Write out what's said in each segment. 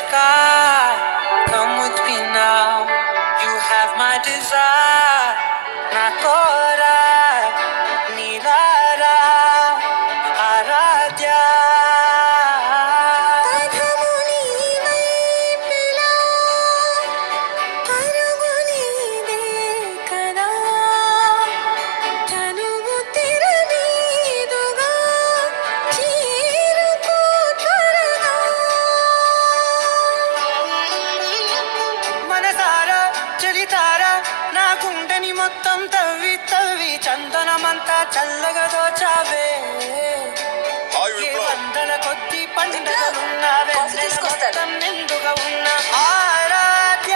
sky. Come with me now. You have my desire. Nakora, Nilara, Aradhya. మనసారా చలితారా నా గుండెని మొత్తం తవ్వి తవ్వి చందనమంతా చల్లగా దోచావే. ఏ వందల కొద్ది పండుగలున్నా వెన్నెల మొత్తం నిండుగా ఉన్న ఆరాధ్య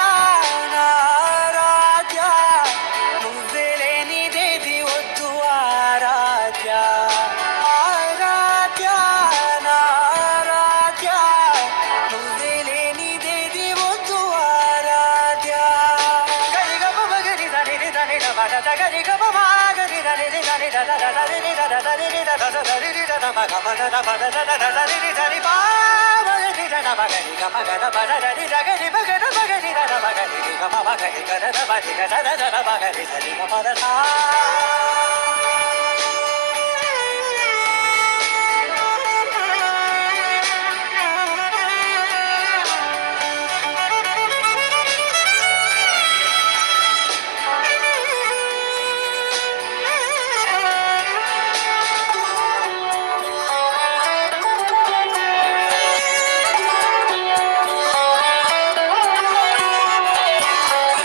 నా ఆరాధ్య, నువ్వే లేనిదేది వద్దు ఆరాధ్య. ఆరాధ్య నా ఆరాధ్య, నువ్వే లేనిదేది వద్దు ఆరాధ్య. గరిగమ మగరి దని దని నమద గరిగమ మాగరి దని దని దద దని దద దని దద దని దద మగమ దద పద దద దని దని పా మగరి దద మగరి గమ గద పద దని దగరి మగద మగరి దద మగరి గమ మగరి గద మగరి గద దద మగరి దని పద సా.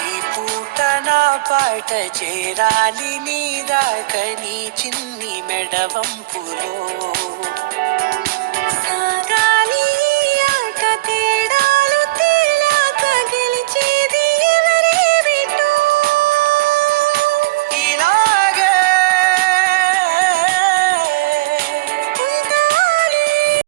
ఈ పూట నా పాట చేరాలి నీ దాకా నీ చిన్ని మెడవంపులో.